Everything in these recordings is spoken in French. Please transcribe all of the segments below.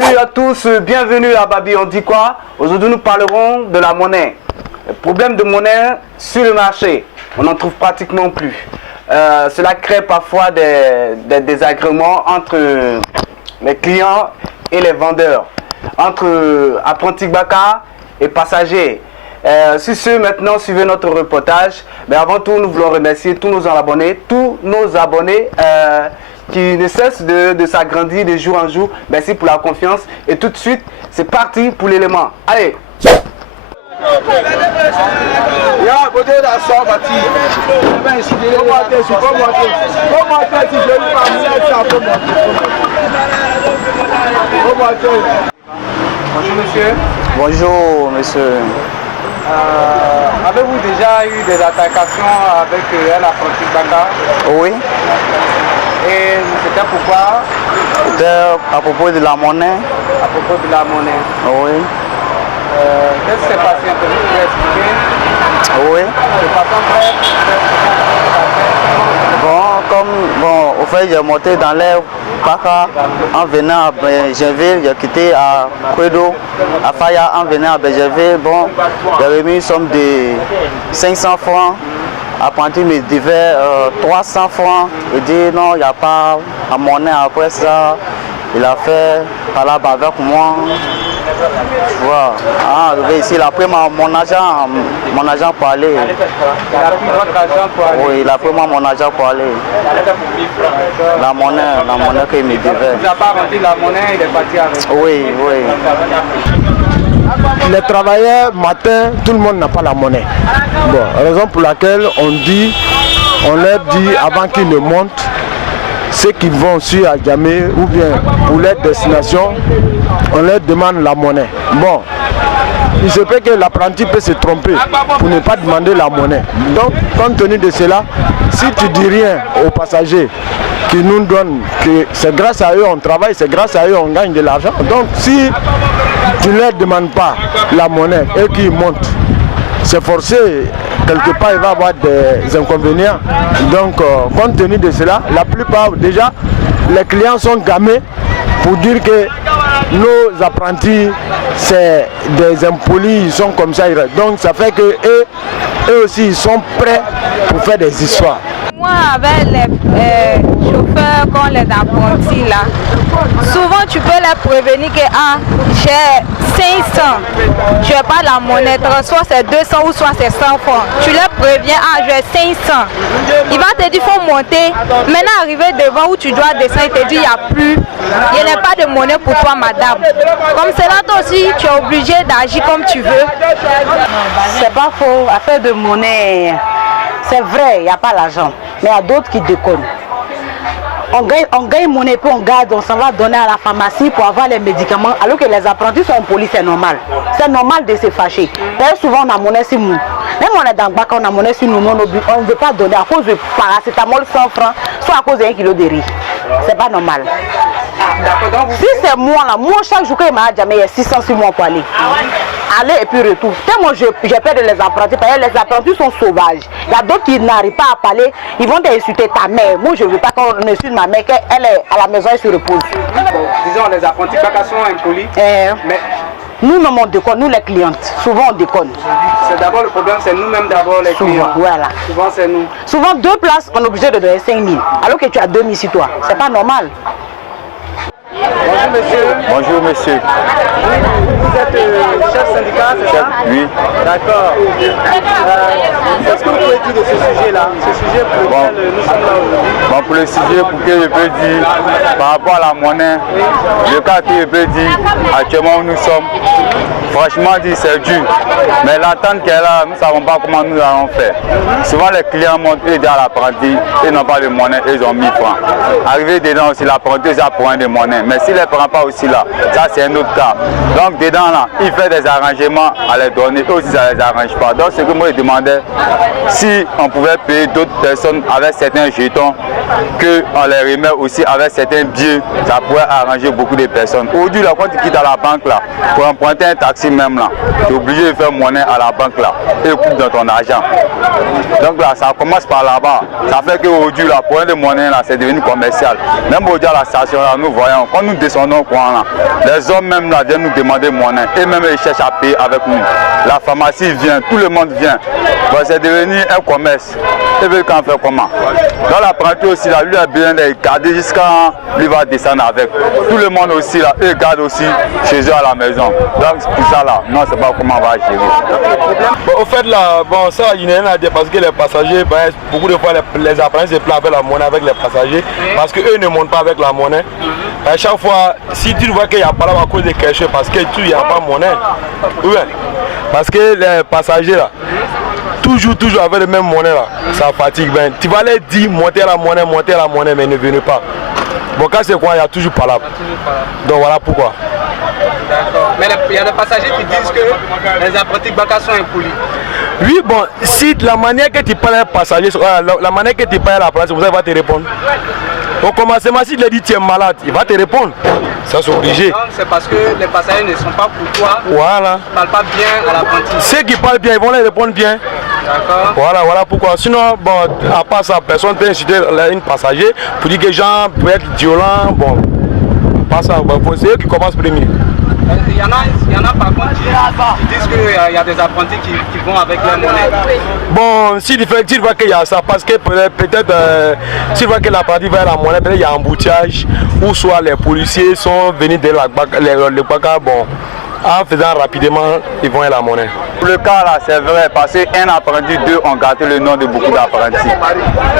Salut à tous, bienvenue à Babi, on dit quoi? Aujourd'hui nous parlerons de la monnaie. Le problème de monnaie sur le marché, on n'en trouve pratiquement plus. Cela crée parfois des désagréments entre les clients et les vendeurs, entre apprentis Baka et passagers. Sur ce, maintenant, suivez notre reportage. Mais avant tout, nous voulons remercier tous nos abonnés qui ne cessent de s'agrandir de jour en jour. Merci pour la confiance. Et tout de suite, c'est parti pour l'élément. Allez! Bonjour monsieur. Bonjour monsieur. Avez-vous déjà eu des altercations avec un apprenti Baka? Oui. Et c'était pourquoi? C'était à propos de la monnaie. À propos de la monnaie. Oui. Qu'est-ce qui s'est passé un peu? Vous pouvez expliquer? Oui. De façon brève. Au fait, j'ai monté dans l'air Baka en venant à Bergerville, j'ai quitté à Kwedo, à Faya en venant à Bergerville. Bon, j'ai remis une somme de 500 francs. Apprenti me devait 300 francs. Il dit non, il n'y a pas à monnaie. Après ça, il a fait parler avec moi. Voilà. Ici, il a pris mon argent pour aller. Il a pris votre argent pour aller? Oui, il a pris mon argent pour aller. La monnaie qu'il me devait. Il n'a pas rendu la monnaie, il est parti avec. Oui, oui. Les travailleurs, matin, tout le monde n'a pas la monnaie. Bon, raison pour laquelle on leur dit avant qu'ils ne montent, ceux qui vont sur Adjamé ou bien pour leur destination, on leur demande la monnaie. Bon, il se peut que l'apprenti peut se tromper pour ne pas demander la monnaie. Donc, compte tenu de cela, si tu dis rien aux passagers qui nous donnent que c'est grâce à eux on travaille, c'est grâce à eux on gagne de l'argent. Donc, si tu ne leur demandes pas la monnaie et qu'ils montent, c'est forcé, quelque part il va y avoir des inconvénients. Donc compte tenu de cela, la plupart déjà, les clients sont gamés pour dire que nos apprentis c'est des impolis, ils sont comme ça. Donc ça fait que eux aussi ils sont prêts pour faire des histoires. Moi, avec les chauffeurs comme les apprentis là, souvent tu peux les prévenir que j'ai 500, je n'ai pas la monnaie, soit c'est 200 ou soit c'est 100 francs. Tu les préviens, j'ai 500. Il va te dire faut monter. Maintenant arrivé devant où tu dois descendre, il te dit il n'y a plus. Il n'y a pas de monnaie pour toi madame. Comme cela toi aussi tu es obligé d'agir comme tu veux. C'est pas faux, affaire de monnaie. C'est vrai, il n'y a pas l'argent, mais il y a d'autres qui déconnent. On gagne monnaie, puis on garde, on s'en va donner à la pharmacie pour avoir les médicaments, alors que les apprentis sont en police, c'est normal. C'est normal de se fâcher. D'ailleurs, souvent on a monnaie sur nous. Même on est dans le bac, on a monnaie sur nous, on ne veut pas donner à cause de paracétamol 100 francs, soit à cause d'un kilo de riz. C'est pas normal. Si c'est moi là, moi chaque jour que il m'a jamais il y a 600 sur moi pour aller. Aller et puis retour. Moi j'ai peur de les apprentis parce que les apprentis sont sauvages. Il y a d'autres qui n'arrivent pas à parler, ils vont t'insulter ta mère. Moi je ne veux pas qu'on insulte ma mère, qu'elle est à la maison, elle se repose. Disons les apprentis Baka sont impolis. Mais nous-mêmes on déconne, nous les clientes, souvent on déconne. C'est d'abord le problème, c'est nous-mêmes d'abord les clients. Voilà. Souvent c'est nous. Souvent 2 places, on est obligé de donner 5 000, alors que tu as 2 000 sur toi. C'est pas normal. Bonjour monsieur. Bonjour monsieur. Vous êtes chef syndicat, c'est ça? Oui. D'accord. Qu'est-ce que vous pouvez dire de ce sujet-là? Ce sujet pour lequel nous sommes là aujourd'hui? Pour le sujet, pour que je peux dire, par rapport à la monnaie, le cas que je peux dire, actuellement où nous sommes, franchement dit c'est dur. Mais l'attente qu'elle a, nous ne savons pas comment nous allons faire. Souvent les clients montent aider à l'apprenti, ils n'ont pas de monnaie, ils ont 1000 francs. Arrivé dedans aussi, l'apprenti ça prend des monnaies. Mais s'il ne les prend pas aussi là, ça c'est un autre cas. Donc dedans là, il fait des arrangements à les donner, eux aussi ça ne les arrange pas. Donc ce que moi je demandais, si on pouvait payer d'autres personnes avec certains jetons, qu'on les remet aussi avec certains billets, ça pourrait arranger beaucoup de personnes. Aujourd'hui là, quand tu quittes à la banque là, pour emprunter un taxi même là, tu es obligé de faire monnaie à la banque là, et coupe dans ton argent. Donc là, ça commence par là-bas. Ça fait qu'aujourd'hui là, pour un de monnaie là, c'est devenu commercial. Même aujourd'hui à la station là, nous voyons, quand nous descendons sont non courants. Les hommes même là viennent nous demander monnaie et même ils cherchent à payer avec nous. La pharmacie vient, tout le monde vient. Bon, c'est devenu un commerce. Et veut qu'en faire comment? Dans l'apprenti aussi, là, lui a besoin de garder jusqu'à lui va descendre avec. Tout le monde aussi là, eux gardent aussi chez eux à la maison. Donc pour ça là, non, c'est pas comment on va gérer. Bon, au fait là, bon ça il n'y a rien à dire parce que les passagers, ben, beaucoup de fois les apprentis se plaignent avec la monnaie avec les passagers parce qu'eux ne montent pas avec la monnaie. À chaque fois, si tu vois qu'il n'y a pas là à cause de quelque chose parce que il n'y a pas de monnaie, ouais. Parce que les passagers là, toujours avec le même monnaie là, ça fatigue. Ben, tu vas les dire monter la monnaie, mais ne venez pas. Bon, quand c'est quoi, il y a toujours pas là. Donc voilà pourquoi. D'accord. Mais il y a des passagers qui disent que les apprentis Baka sont impolis. Oui, bon, si la manière que tu parles à un passager, la manière que tu parles à la place, vous allez te répondre. Au commencement, si tu lui dis tu es malade, il va te répondre. Ça c'est obligé. C'est parce que les passagers ne sont pas pour toi. Voilà. Ils ne parlent pas bien à l'apprenti. Ceux qui parlent bien, ils vont les répondre bien. D'accord. Voilà pourquoi. Sinon, bon, à part ça, personne ne peut inciter une passager pour dire que les gens peuvent être violents. Bon, pas ça, bon, c'est eux qui commencent premier. Il y en a par contre qui disent qu'il y a des apprentis qui vont avec leur monnaie. Bon, s'il voit qu'il y a ça, parce que peut-être s'il voit que l'apprenti va à la monnaie, peut-être il y a un embouteillage, ou soit les policiers sont venus de le Baka, bon, en faisant rapidement, ils vont à la monnaie. Pour le cas là, c'est vrai, parce qu'un apprenti, deux ont gâté le nom de beaucoup d'apprentis.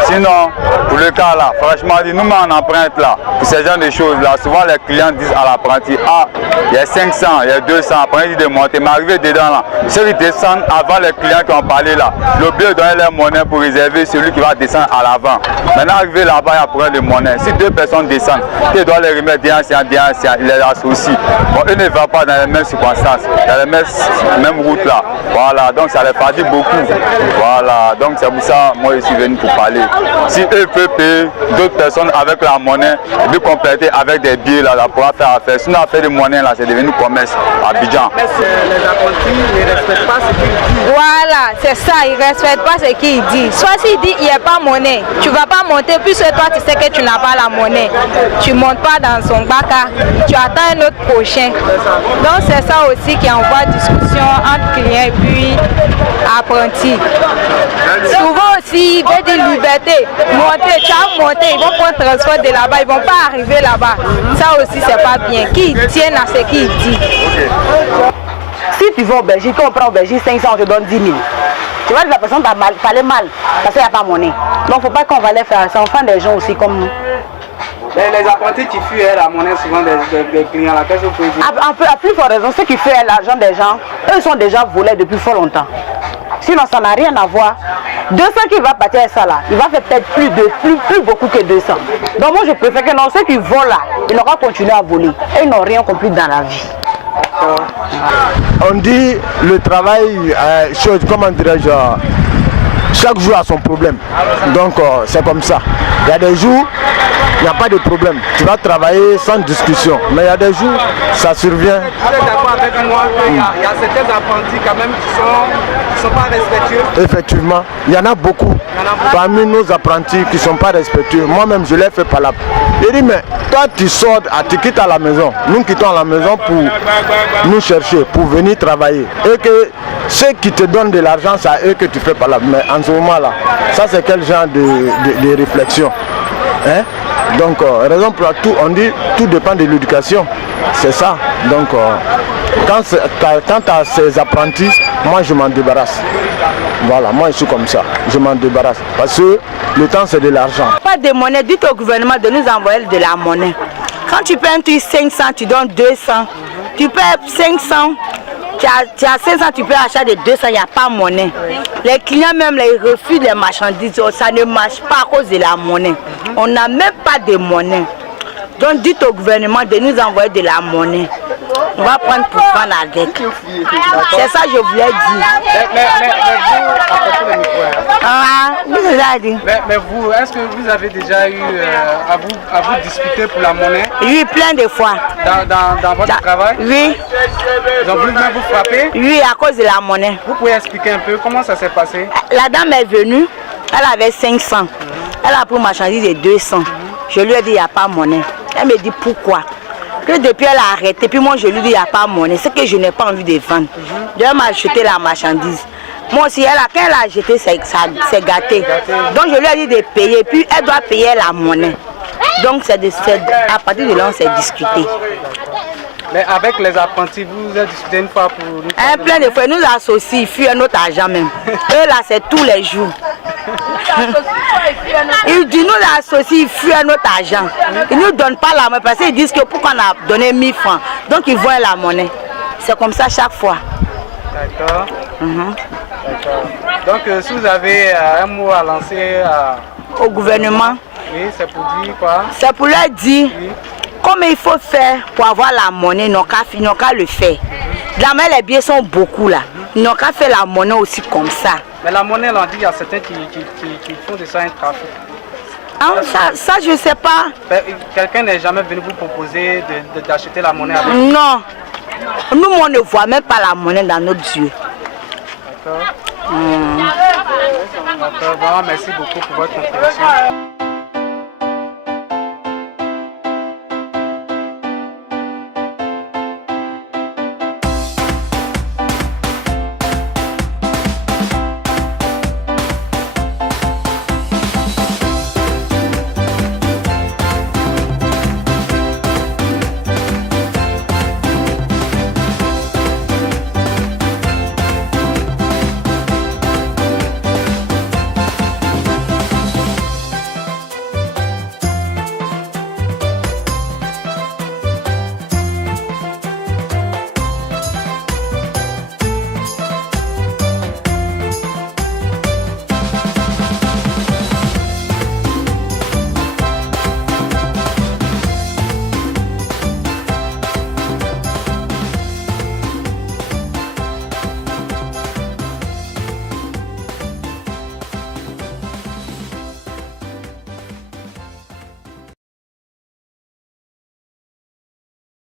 Sinon, pour le cas là, franchement, nous met en empreinte là, pour ce genre de choses là, souvent les clients disent à l'apprenti, ah, il y a 500, il y a 200, après ils disent de monter, mais arrivé dedans là, ceux qui descendent avant les clients qui ont parlé là, l'objet de donner leur monnaie pour réserver celui qui va descendre à l'avant. Maintenant, arrivé là-bas, il y a problème de monnaie. Si deux personnes descendent, ils doivent les remettre d'un ancien, ils les associent. Bon, eux ne vont pas dans les mêmes circonstances, dans les mêmes routes là. Voilà, donc ça les fatigue beaucoup. Voilà, donc c'est pour ça moi je suis venu pour parler. Si eux peuvent payer d'autres personnes avec la monnaie, et puis compléter avec des billets là, ça pourra faire affaire. Sinon, affaire de monnaie là, c'est devenu commerce à Abidjan. Les apprentis ne respectent pas ce qu'ils disent. Voilà, c'est ça, ils ne respectent pas ce qu'il dit. Soit s'il dit il n'y a pas monnaie, tu ne vas pas monter, puisque toi tu sais que tu n'as pas la monnaie. Tu ne montes pas dans son Baka, tu attends un autre prochain. Donc c'est ça aussi qui envoie discussion entre clients et puis apprentis. Souvent aussi, ils veulent dire liberté, monter, tu as monté, ils vont prendre transport de là-bas, ils ne vont pas arriver là-bas. Ça aussi c'est pas bien, qu'ils tiennent à ce qu'ils disent. Si tu vas au Belgique, quand on prend au Belgique 500, on te donne 10 000. Tu vois, la personne t'a parlé mal parce qu'il n'y a pas monnaie. Donc il ne faut pas qu'on va les faire ça. On fait des gens aussi comme nous. Les apprentis qui fuient la monnaie souvent des clients, là, qu'est-ce que vous pouvez dire? À plus forte raison, ceux qui fuient l'argent des gens, eux sont déjà volés depuis fort longtemps. Sinon, ça n'a rien à voir. 200 qui va partir à ça là, il va faire peut-être plus beaucoup que 200. Donc moi je préfère que non, ceux qui volent là, ils n'ont pas continué à voler. Et ils n'ont rien compris dans la vie. On dit le travail, comment dirais-je, chaque jour a son problème. Donc c'est comme ça. Il y a des jours, il n'y a pas de problème. Tu vas travailler sans discussion. Mais il y a des jours, ça survient. Vous êtes d'accord avec moi qu'il y a certains apprentis quand même qui ne sont pas respectueux? Effectivement, il y en a beaucoup. Parmi nos apprentis qui ne sont pas respectueux. Moi-même, je l'ai fait par là. Il dit, mais toi, tu sors, tu quittes à la maison. Nous quittons la maison pour nous chercher, pour venir travailler. Et que ceux qui te donnent de l'argent, c'est à eux que tu fais par là. Mais en ce moment-là, ça, c'est quel genre de réflexion, hein? Donc, raison pour tout, on dit tout dépend de l'éducation. C'est ça. Donc, quand tu as ces apprentis, moi je m'en débarrasse. Voilà, moi je suis comme ça. Je m'en débarrasse. Parce que le temps c'est de l'argent. Pas de monnaie, dites au gouvernement de nous envoyer de la monnaie. Quand tu payes un truc 500, tu donnes 200. Tu payes 500. Tu as 500, tu peux acheter de 200, il n'y a pas de monnaie. Les clients même, ils refusent les marchandises. Ça ne marche pas à cause de la monnaie. On n'a même pas de monnaie. Donc dites au gouvernement de nous envoyer de la monnaie. On va prendre pour prendre avec. C'est ça que je voulais dire. Mais vous, est-ce que vous avez déjà eu à vous discuter pour la monnaie? Oui, plein de fois. Dans votre travail? Oui. Ils ont voulu même vous frapper? Oui, à cause de la monnaie. Vous pouvez expliquer un peu comment ça s'est passé? La dame est venue, elle avait 500. Elle a pris une marchandise de 200. Je lui ai dit, il n'y a pas de monnaie. Elle me dit, pourquoi? Que depuis elle a arrêté, puis moi je lui dis il n'y a pas monnaie, c'est que je n'ai pas envie de vendre. Elle m'a jeté la marchandise. Moi aussi, quand elle a jeté, c'est gâté. Donc je lui ai dit de payer, puis elle doit payer la monnaie. Donc à partir de là, on s'est discuté. Mais avec les apprentis, vous avez discuté une fois pour nous? Plein de fois, nous associons, ils fuient notre argent même. Eux là, c'est tous les jours. Ils disent nous associons, ils fuient notre argent. Ils ne nous donnent pas la monnaie parce qu'ils disent que pourquoi on a donné 1000 francs. Donc ils voient la monnaie. C'est comme ça chaque fois. D'accord. Donc si vous avez un mot à lancer au gouvernement, oui, c'est pour dire quoi? C'est pour leur dire comment il faut faire pour avoir la monnaie, ils n'ont qu'à le faire. Là, les billets sont beaucoup là. Ils n'ont qu'à faire la monnaie aussi comme ça. Mais la monnaie, on dit qu'il y a certains qui font de ça un trafic. Ah, ça je ne sais pas. Quelqu'un n'est jamais venu vous proposer d'acheter la monnaie avec? Non. Nous, on ne voit même pas la monnaie dans notre yeux. D'accord. D'accord. Vraiment, merci beaucoup pour votre compréhension.